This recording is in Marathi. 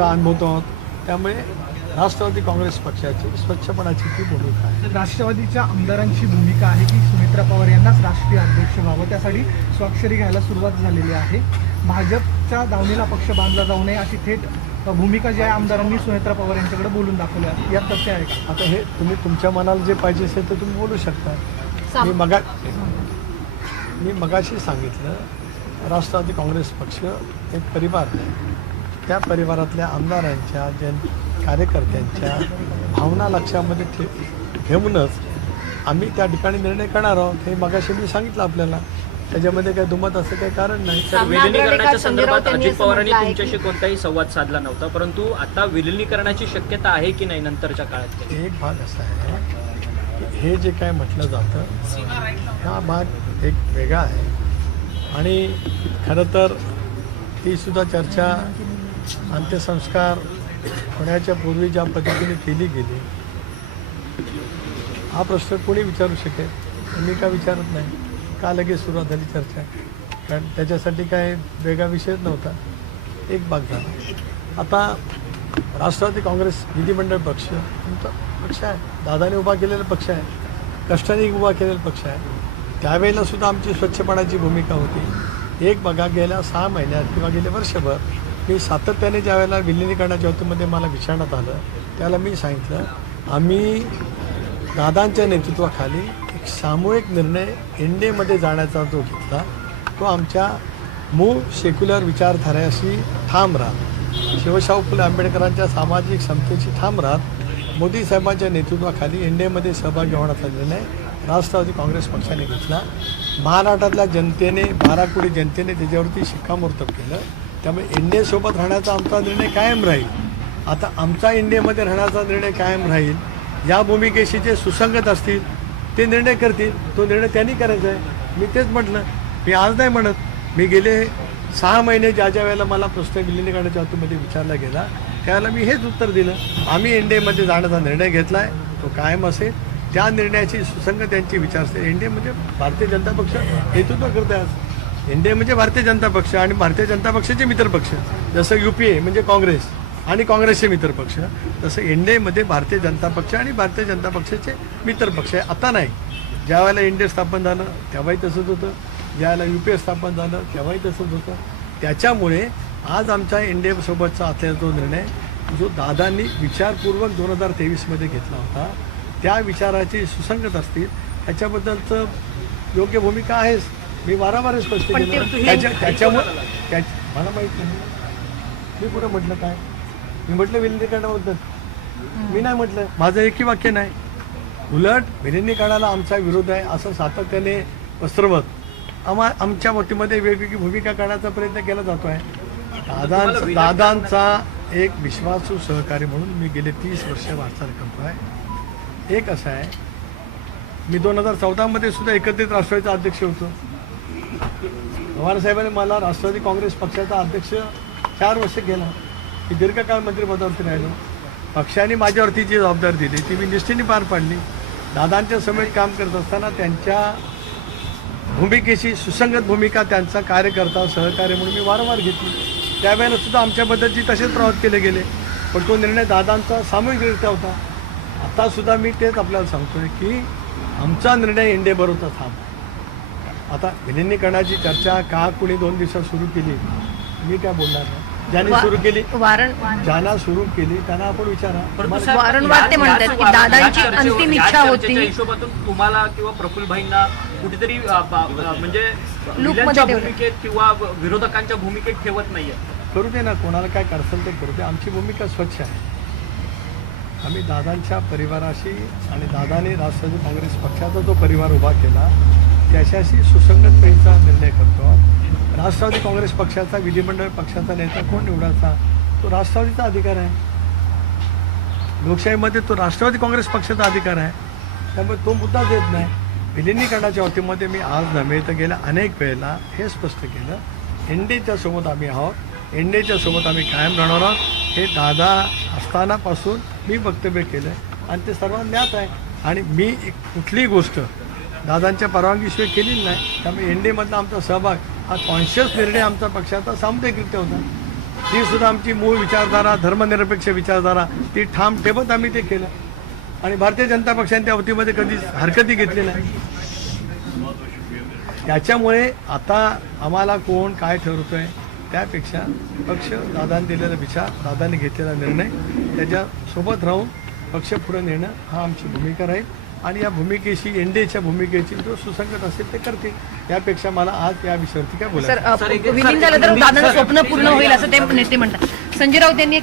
आता अनुभवतो आहोत. त्यामुळे राष्ट्रवादी काँग्रेस पक्षाची स्वच्छपणाची ती भूमिका आहे. राष्ट्रवादीच्या आमदारांची भूमिका आहे की सुनेत्रा पवार यांनाच राष्ट्रीय अध्यक्ष व्हावं, त्यासाठी स्वाक्षरी घ्यायला सुरुवात झालेली आहे. भाजपच्या दावणीला पक्ष बांधला जाऊ नये अशी थेट भूमिका जी आहे आमदारांनी सुनेत्रा पवार यांच्याकडे बोलून दाखवली आहे. यात तथ्य आहे का? आता हे तुम्ही तुमच्या मनाला जे पाहिजे असेल ते तुम्ही बोलू शकता. मी मगाशी सांगितलं राष्ट्रवादी काँग्रेस पक्ष एक परिवार आहे. त्या परिवारातल्या आमदारांच्या कार्यकर्त्यांच्या भावना लक्षामध्ये घेऊनच आम्ही त्या ठिकाणी निर्णय करणार आहोत. हे मगाशी मी सांगितलं आपल्याला. त्याच्यामध्ये काही दुमत असं काही कारण नाही. सर, विलिनीकरणाच्या संदर्भात अजित पवारांनी तुमच्याशी कोणताही संवाद साधला नव्हता, परंतु आता विलिनीकरणाची शक्यता आहे की नाही नंतरच्या काळात? एक भाग असा आहे की हे जे काय म्हटलं जातं हा भाग एक वेगळा आहे. आणि खरं तर तीसुद्धा चर्चा अंत्यसंस्कार होण्याच्या पूर्वी ज्या पद्धतीने केली गेली हा प्रश्न कोणी विचारू शकेल. मी का विचारत नाही. का लगेच सुरुवात झाली चर्चा? कारण त्याच्यासाठी काय वेगळा विषयच नव्हता. एक भाग झाला. आता राष्ट्रवादी काँग्रेस विधिमंडळ पक्ष तुमचा पक्ष आहे. दादाने उभा केलेला पक्ष आहे. कष्टाने उभा केलेला पक्ष आहे. त्यावेळेला सुद्धा आमची स्वच्छपणाची भूमिका होती. एक बघा गेल्या 6 महिन्यात किंवा गेले वर्षभर मी सातत्याने ज्या वेळेला विलिनीकरणाच्या बाबतीमध्ये मला विचारण्यात आलं त्याला मी सांगितलं आम्ही दादांच्या नेतृत्वाखाली एक सामूहिक निर्णय एनडीएमध्ये जाण्याचा जो घेतला तो आमच्या मूळ सेक्युलर विचारधाऱ्याशी ठाम राहत, शिवशाहू फुले आंबेडकरांच्या सामाजिक समतेशी ठाम राहत मोदी साहेबांच्या नेतृत्वाखाली एनडीएमध्ये सहभागी होण्याचा निर्णय राष्ट्रवादी काँग्रेस पक्षाने घेतला. महाराष्ट्रातल्या जनतेने 12 कोटी जनतेने त्याच्यावरती शिक्कामोर्तब केलं. त्यामुळे एनडीएसोबत राहण्याचा आमचा निर्णय कायम राहील. आता आमचा एनडीएमध्ये राहण्याचा निर्णय कायम राहील. या भूमिकेशी जे सुसंगत असतील ते निर्णय करतील. तो निर्णय त्यांनी करायचा आहे. मी तेच म्हटलं. मी आज नाही म्हणत. मी गेले 6 महिने ज्या वेळेला मला प्रश्न विलिनीकरणाच्या बाबतीमध्ये विचारला गेला त्यावेळेला मी हेच उत्तर दिलं. आम्ही एनडीएमध्ये जाण्याचा निर्णय घेतला आहे. तो कायम असेल. त्या निर्णयाची सुसंगत त्यांची विचार असते. एनडीए म्हणजे भारतीय जनता पक्ष नेतृत्व करते आज. एनडीए म्हणजे भारतीय जनता पक्ष आणि भारतीय जनता पक्षाचे मित्रपक्ष. जसं UPA म्हणजे काँग्रेस आणि काँग्रेसचे मित्रपक्ष, तसं एनडीएमध्ये भारतीय जनता पक्ष आणि भारतीय जनता पक्षाचे मित्रपक्ष आहे. आता नाही. ज्या वेळेला एनडीए स्थापन झालं तेव्हाही तसंच होतं. ज्यावेळेला UPA स्थापन झालं तेव्हाही तसंच होतं. त्याच्यामुळे आज आमच्या एनडीएसोबतचा असलेला जो निर्णय जो दादांनी विचारपूर्वक 2023मध्ये घेतला होता त्या विचाराची सुसंगत असतील ह्याच्याबद्दलचं योग्य भूमिका आहेच. मी वारंवार स्पष्ट केलं. त्याच्यामुळे मला माहीत नाही. मी पुढे म्हटलं काय? मी म्हटलं विलिनीकरणाबद्दल मी नाही म्हटलं. माझं एकही वाक्य नाही. उलट विलिनीकरणाला आमचा विरोध आहे असं सातत्याने पसरवत आमच्या वतीमध्ये वेगवेगळी भूमिका करण्याचा प्रयत्न केला जातो आहे. दादांचा एक विश्वासू सहकारी म्हणून मी गेले 30 वर्ष वाटचाल करतो आहे. एक असं आहे मी 2014मध्ये सुद्धा एकत्रित राष्ट्रवादीचा अध्यक्ष होतो. पवारसाहेबांनी मला राष्ट्रवादी काँग्रेस पक्षाचा अध्यक्ष 4 वर्ष केला. मी दीर्घकाळ मंत्रिपदावरती राहिलो. पक्षाने माझ्यावरती जी जबाबदारी दिली ती मी निष्ठेने पार पाडली. दादांच्या समेत काम करत असताना त्यांच्या भूमिकेशी सुसंगत भूमिका त्यांचा कार्यकर्ता सहकार्य म्हणून मी वारंवार घेतली. त्यावेळेला सुद्धा आमच्याबद्दलची तसेच प्रवास केले गेले. पण तो निर्णय दादांचा सामूहिकरित्या होता. आतासुद्धा मी तेच आपल्याला सांगतोय की आमचा निर्णय एनडीएबरोबरचा थांब. आता विलिनीकरणाची चर्चा का कुणी 2 दिवसात सुरू केली मी काय बोलणार नाही. ज्यांनी सुरू केली ज्यांना सुरू केली त्यांना आपण विचारा. वारंवार ते म्हणतात की दादांची अंतिम इच्छा होती. हिशोबातून तुम्हाला किंवा प्रफुल्लभाईंना कुठेतरी म्हणजे विलनच्या भूमिकेत किंवा विरोधकांच्या भूमिकेत ठेवत नाहीये. करू दे ना. कोणाला काय करसेल ते करू दे. आमची भूमिका स्वच्छ आहे. आम्ही दादांच्या परिवाराशी आणि दादाने राष्ट्रवादी काँग्रेस पक्षाचा जो परिवार उभा केला त्याच्याशी सुसंगतपणेचा निर्णय करतो. राष्ट्रवादी काँग्रेस पक्षाचा विधिमंडळ पक्षाचा नेता कोण निवडायचा तो राष्ट्रवादीचा अधिकार आहे. लोकशाहीमध्ये तो राष्ट्रवादी काँग्रेस पक्षाचा अधिकार आहे. त्यामुळे तो मुद्दाच येत नाही. विलिनीकरणाच्या बाबतीमध्ये मी आज नव्हे तर गेल्या अनेक वेळेला हे स्पष्ट केलं. एनडीएच्या सोबत आम्ही आहोत. एनडीएच्या सोबत आम्ही कायम राहणार आहोत. हे दादा असतानापासून मी वक्तव्य केलं आणि ते सर्वांना ज्ञात आहे. आणि मी कुठलीही गोष्ट दादांच्या परवानगीशिवाय केलेली नाही. त्यामुळे एनडीएमधला आमचा सहभाग हा कॉन्शियस निर्णय आमचा पक्षाचा सामुदायिकरित्या होता. ही सुद्धा आमची मूळ विचारधारा, धर्मनिरपेक्ष विचारधारा, ती ठाम ठेवत आम्ही ते केलं आणि भारतीय जनता पक्षाने त्या वतीमध्ये कधीच हरकती घेतली नाही. त्याच्यामुळे आता आम्हाला कोण काय ठरवतोय त्यापेक्षा पक्ष, दादांनी दिलेला विचार, दादांनी घेतलेला निर्णय, त्याच्यासोबत राहून पक्ष पुढे नेणं हा आमची भूमिका राहील आणि या भूमिकेशी, एनडीएच्या भूमिकेची जो सुसंगत असेल ते करतील. त्यापेक्षा मला आज या विषयावरती काय बोलायचं. सर विलीन झालं तर दादांचं स्वप्न पूर्ण होईल असं ते नेते म्हणतात. संजय राऊत यांनी एक